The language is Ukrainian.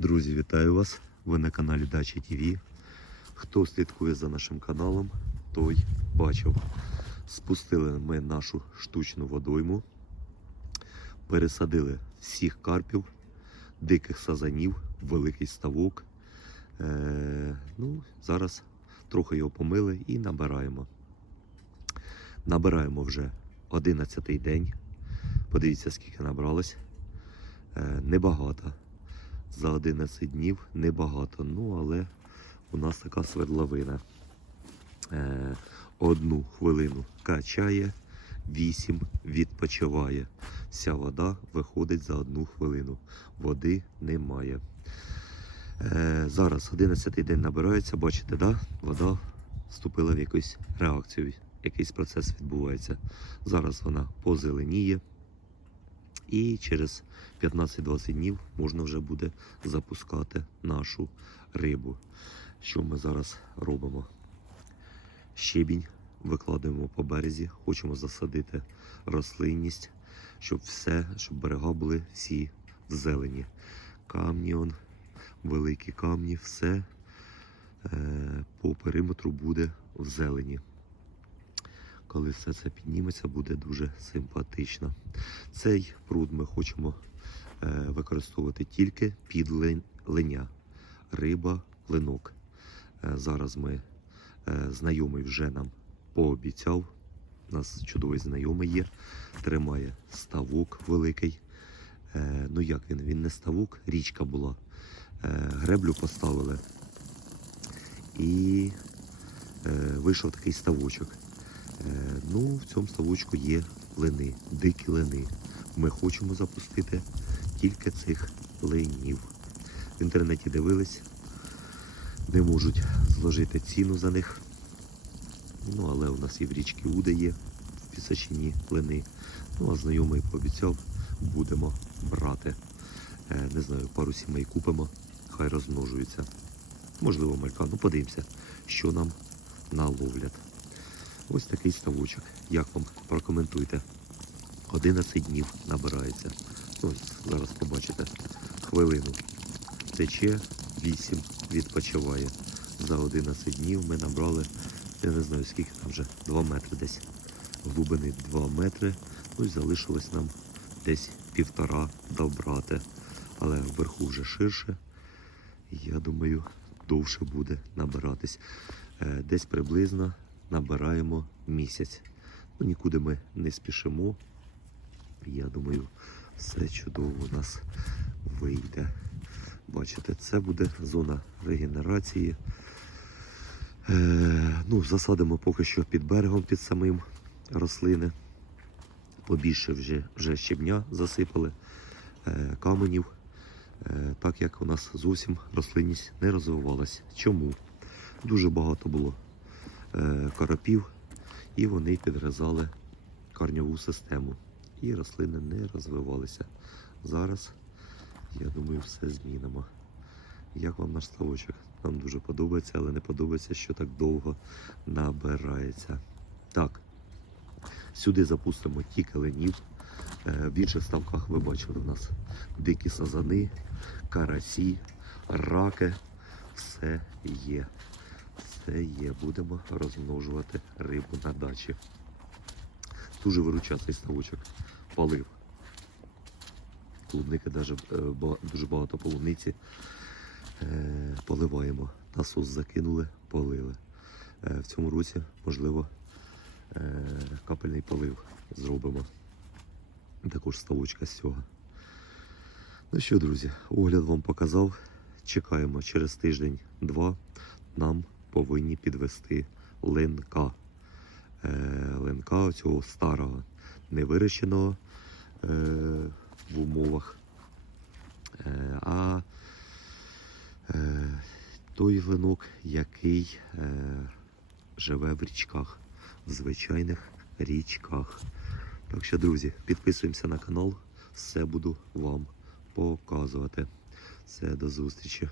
Друзі, вітаю вас! Ви на каналі Дача ТВ. Хто слідкує за нашим каналом, той бачив. Спустили ми нашу штучну водойму, пересадили всіх карпів, диких сазанів, великий ставок. Е, ну, зараз трохи його помили і набираємо. Набираємо вже 11 день. Подивіться, скільки набралось. Е, небагато. За 11 днів небагато. Ну, але у нас така свердловина. Е, одну хвилину качає, 8 відпочиває. Вся вода виходить за одну хвилину. Води немає. Е, зараз 11 день набирається, бачите, да? вода вступила в якусь реакцію, якийсь процес відбувається. Зараз вона позеленіє. І через 15-20 днів можна вже буде запускати нашу рибу. Що ми зараз робимо? Щебінь викладаємо по березі, хочемо засадити рослинність, щоб все, щоб берега були всі в зелені. Камні, он, великі камні, все е, по периметру буде в зелені. Коли все це підніметься, буде дуже симпатично. Цей пруд ми хочемо е, використовувати тільки під леня, риба, линок. Е, зараз ми е, знайомий вже нам пообіцяв. У нас чудовий знайомий є, тримає ставок великий. Ну як він? Він не ставок, річка була. Греблю поставили. І вийшов такий ставочок. Ну, в цьому ставочку є лини, дикі лини. Ми хочемо запустити тільки цих ленів. В інтернеті дивились, не можуть зложити ціну за них. Ну, але у нас і в річці Уда є в Пісачині лини. Ну, а знайомий пообіцяв, будемо брати. Е, не знаю, пару сімей купимо, хай розмножуються. Можливо, малька. Ну, подивимося, що нам наловлять. Ось такий ставочок. Як вам прокоментуйте? 11 днів набирається. Ось зараз побачите хвилину. Тече 8 відпочиває. За 11 днів ми набрали, я не знаю скільки там вже, 2 метри десь. Глибини 2 метри. Ну і залишилось нам десь півтора добрати. Але вверху вже ширше. Я думаю, довше буде набиратись. Е, Десь приблизно набираємо місяць. Ну, нікуди ми не спішимо. Я думаю, все чудово у нас вийде. Бачите, це буде зона регенерації. Е, ну, засадимо поки що під берегом, під самим рослини. Побільше вже, вже щебня засипали, е, каменів, е, так як у нас зовсім рослинність не розвивалась. Чому? Дуже багато було е, карапів, і вони підгризали корньову систему. І рослини не розвивалися. Зараз, я думаю, все змінимо. Як вам наш ставочок? Нам дуже подобається, але не подобається, що так довго набирається. Так, сюди запустимо тільки ленів. Е, В інших ставках ви бачили у нас дикі сазани, карасі, раки. Все є. Все є. Будемо розмножувати рибу на дачі. Дуже виручав цей ставочок. Палив. Клубники е, дуже багато полуниці. Е, Поливаємо. Насос закинули, полили. Е, В цьому році, можливо, капельний полив зробимо. Також ставочка з цього. Ну що, друзі, огляд вам показав. Чекаємо через тиждень-два. Нам повинні підвести ленка. Ленка цього старого, невирощеного е, в умовах. Е, а е, той линок, який живе в річках, в звичайних річках. Так що, друзі, підписуємося на канал, все буду вам показувати. Все, до зустрічі.